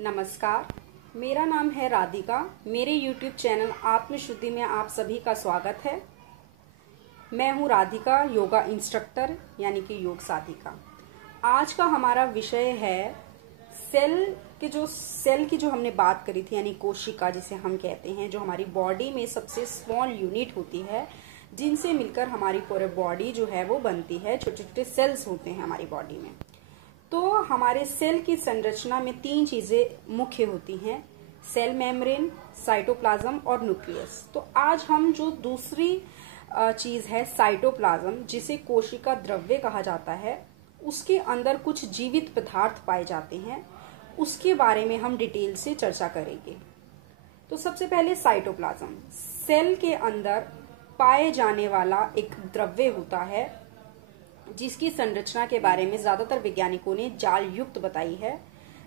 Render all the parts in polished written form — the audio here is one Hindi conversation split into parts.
नमस्कार, मेरा नाम है राधिका। मेरे YouTube चैनल आत्मशुद्धि में आप सभी का स्वागत है। मैं हूँ राधिका, योगा इंस्ट्रक्टर यानी कि योग साधिका। आज का हमारा विषय है सेल की जो हमने बात करी थी, यानी कोशिका जिसे हम कहते हैं, जो हमारी बॉडी में सबसे स्मॉल यूनिट होती है, जिनसे मिलकर हमारी पूरे बॉडी जो है वो बनती है। छोटे छोटे सेल्स होते हैं हमारी बॉडी में। तो हमारे सेल की संरचना में तीन चीजें मुख्य होती हैं: सेल मेम्ब्रेन, साइटोप्लाज्म और न्यूक्लियस। तो आज हम जो दूसरी चीज है साइटोप्लाज्म, जिसे कोशिका द्रव्य कहा जाता है, उसके अंदर कुछ जीवित पदार्थ पाए जाते हैं, उसके बारे में हम डिटेल से चर्चा करेंगे। तो सबसे पहले साइटोप्लाज्म सेल के अंदर पाए जाने वाला एक द्रव्य होता है, जिसकी संरचना के बारे में ज्यादातर वैज्ञानिकों ने जाल युक्त बताई है।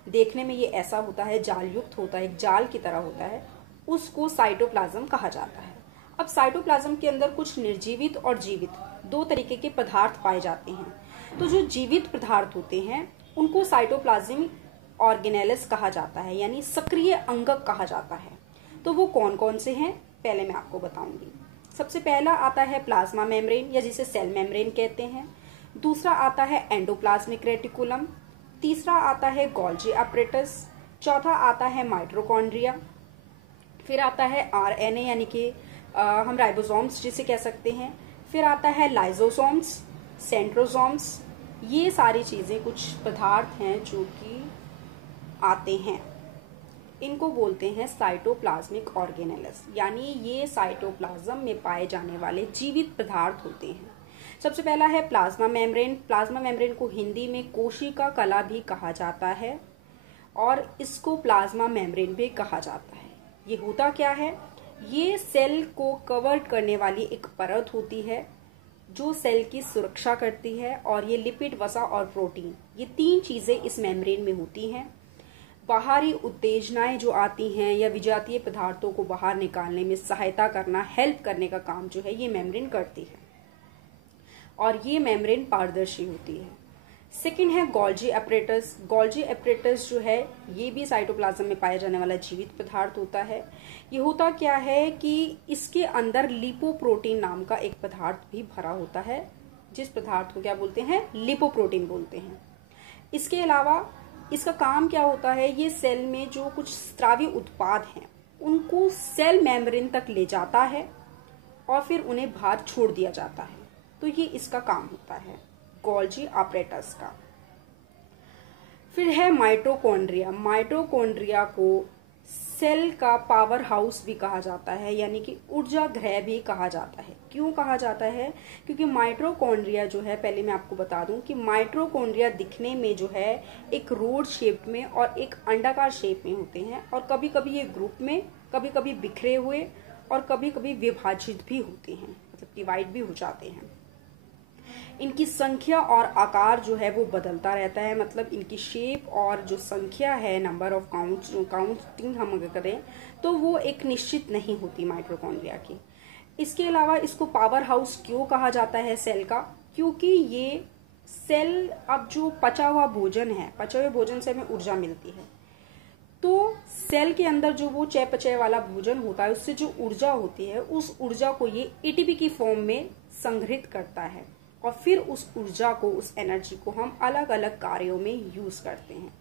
देखने में ये ऐसा होता है, जाल युक्त होता है, एक जाल की तरह होता है, उसको साइटोप्लाज्म कहा जाता है। अब साइटोप्लाज्म के अंदर कुछ निर्जीवित और जीवित दो तरीके के पदार्थ पाए जाते हैं। तो जो जीवित पदार्थ होते हैं उनको साइटोप्लाज्मिक ऑर्गेनेल्स कहा जाता है, यानी सक्रिय अंगक कहा जाता है। तो वो कौन कौन से हैं, पहले मैं आपको बताऊंगी। सबसे पहला आता है प्लाज्मा मेम्ब्रेन, या जिसे सेल मेम्ब्रेन कहते हैं। दूसरा आता है एंडोप्लाज्मिक रेटिकुलम। तीसरा आता है गोल्जी अपरेटस। चौथा आता है माइटोकॉन्ड्रिया। फिर आता है आरएनए, यानी कि हम राइबोसोम्स जिसे कह सकते हैं। फिर आता है लाइजोसोम्स, सेंट्रोसोम्स। ये सारी चीजें कुछ पदार्थ हैं जो कि आते हैं, इनको बोलते हैं साइटोप्लाज्मिक ऑर्गेनेल्स, यानी ये साइटोप्लाज्म में पाए जाने वाले जीवित पदार्थ होते हैं। सबसे पहला है प्लाज्मा मेम्ब्रेन। प्लाज्मा मेम्ब्रेन को हिंदी में कोशिका कला भी कहा जाता है और इसको प्लाज्मा मेम्ब्रेन भी कहा जाता है। ये होता क्या है? ये सेल को कवर करने वाली एक परत होती है जो सेल की सुरक्षा करती है, और ये लिपिड, वसा और प्रोटीन, ये तीन चीजें इस मेम्ब्रेन में होती हैं। बाहरी उत्तेजनाएं जो आती हैं या विजातीय पदार्थों को बाहर निकालने में सहायता करना, हेल्प करने का काम जो है ये मेम्ब्रेन करती है, और ये मेम्ब्रेन पारदर्शी होती है। सेकंड है गोल्जी अपरेटस। गोल्जी अपरेटस जो है ये भी साइटोप्लाज्म में पाया जाने वाला जीवित पदार्थ होता है। ये होता क्या है कि इसके अंदर लिपोप्रोटीन नाम का एक पदार्थ भी भरा होता है, जिस पदार्थ को क्या बोलते हैं? लिपोप्रोटीन बोलते हैं। इसके अलावा इसका काम क्या होता है? ये सेल में जो कुछ स्रावी उत्पाद हैं उनको सेल मेम्ब्रेन तक ले जाता है और फिर उन्हें बाहर छोड़ दिया जाता है। तो ये इसका काम होता है गोल्जी अपरेटस का। फिर है माइटोकॉन्ड्रिया। माइटोकॉन्ड्रिया को सेल का पावर हाउस भी कहा जाता है, यानी कि ऊर्जा गृह भी कहा जाता है। क्यों कहा जाता है? क्योंकि माइटोकॉन्ड्रिया जो है, पहले मैं आपको बता दूं कि माइटोकॉन्ड्रिया दिखने में जो है एक रोड शेप में और एक अंडाकार शेप में होते हैं, और कभी कभी ये ग्रुप में, कभी कभी बिखरे हुए और कभी कभी विभाजित भी होते हैं, मतलब डिवाइड भी हो जाते हैं। इनकी संख्या और आकार जो है वो बदलता रहता है, मतलब इनकी शेप और जो संख्या है, नंबर ऑफ काउंटिंग हम अगर करें तो वो एक निश्चित नहीं होती माइटोकॉन्ड्रिया की। इसके अलावा इसको पावर हाउस क्यों कहा जाता है सेल का? क्योंकि ये सेल, अब जो पचा हुआ भोजन है, पचे हुए भोजन से हमें ऊर्जा मिलती है, तो सेल के अंदर जो वो चयापचय वाला भोजन होता है, उससे जो ऊर्जा होती है, उस ऊर्जा को ये एटीपी की फॉर्म में संग्रहित करता है, और फिर उस ऊर्जा को, उस एनर्जी को हम अलग अलग कार्यों में यूज करते हैं।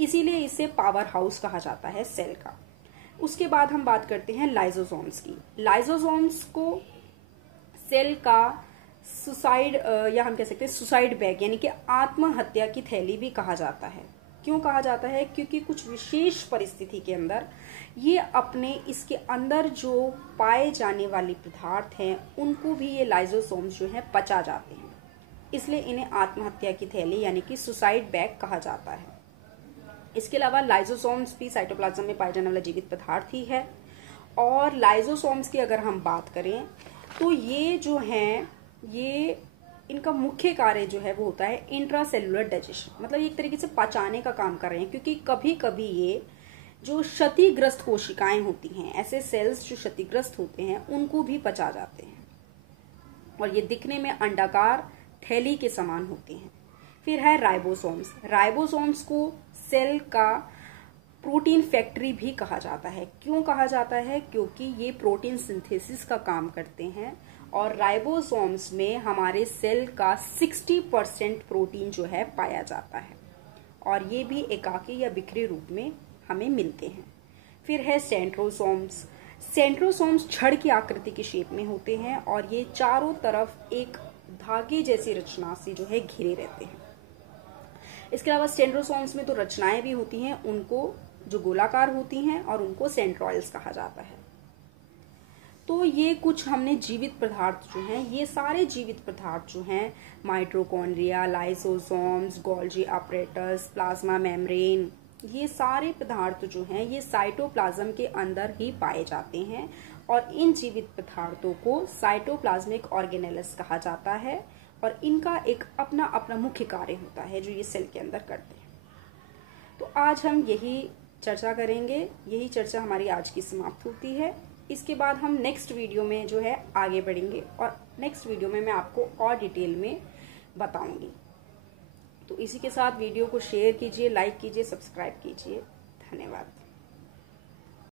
इसीलिए इसे पावर हाउस कहा जाता है सेल का। उसके बाद हम बात करते हैं लाइजोसोम्स की। लाइजोसोम्स को सेल का सुसाइड, या हम कह सकते हैं सुसाइड बैग, यानी कि आत्महत्या की थैली भी कहा जाता है। क्यों कहा जाता है? क्योंकि कुछ विशेष परिस्थिति के अंदर ये अपने, इसके अंदर जो पाए जाने वाले पदार्थ हैं उनको भी ये लाइजोसोम्स जो है पचा जाते हैं, इसलिए इन्हें आत्महत्या की थैली यानी कि सुसाइड बैग कहा जाता है। इसके अलावा लाइजोसोम्स भी साइटोप्लाज्म में पाए जाने वाला जीवित पदार्थ ही है। और लाइजोसोम्स की अगर हम बात करें तो ये जो हैं, ये इनका मुख्य कार्य जो है वो होता है इंट्रासेलुलर डाइजेशन, मतलब एक तरीके से पचाने का काम कर रहे हैं। क्योंकि कभी कभी ये जो क्षतिग्रस्त कोशिकाएं होती हैं, ऐसे सेल्स जो क्षतिग्रस्त होते हैं, उनको भी पचा जाते हैं, और ये दिखने में अंडाकार थैली के समान होते हैं। फिर है राइबोसोम्स। राइबोसोम्स को सेल का प्रोटीन फैक्ट्री भी कहा जाता है। क्यों कहा जाता है? क्योंकि ये प्रोटीन सिंथेसिस का काम करते हैं और राइबोसोम्स में हमारे सेल का 60% प्रोटीन जो है पाया जाता है और ये भी एकाकी या बिखरे रूप में हमें मिलते हैं। फिर है सेंट्रोसोम्स। सेंट्रोसोम्स छड़ की आकृति की शेप में होते हैं और ये चारों तरफ एक धागे जैसी रचना से जो है घिरे रहते हैं। इसके अलावा सेंट्रोसोम्स में तो रचनाएं भी होती हैं, उनको जो गोलाकार होती हैं और उनको सेंट्रॉयल्स कहा जाता है। तो ये कुछ हमने जीवित पदार्थ जो हैं, ये सारे जीवित पदार्थ जो हैं mitochondria, lysosomes, Golgi apparatus, plasma membrane, ये सारे पदार्थ जो हैं ये साइटोप्लाज्म के अंदर ही पाए जाते हैं और इन जीवित पदार्थों को साइटोप्लाज्मिक ऑर्गेनेल्स कहा जाता है और इनका एक अपना अपना मुख्य कार्य होता है जो ये सेल के अंदर करते हैं। तो आज हम यही चर्चा करेंगे, यही चर्चा हमारी आज की समाप्त होती है। इसके बाद हम नेक्स्ट वीडियो में जो है आगे बढ़ेंगे और नेक्स्ट वीडियो में मैं आपको और डिटेल में बताऊंगी। तो इसी के साथ वीडियो को शेयर कीजिए, लाइक कीजिए, सब्सक्राइब कीजिए। धन्यवाद।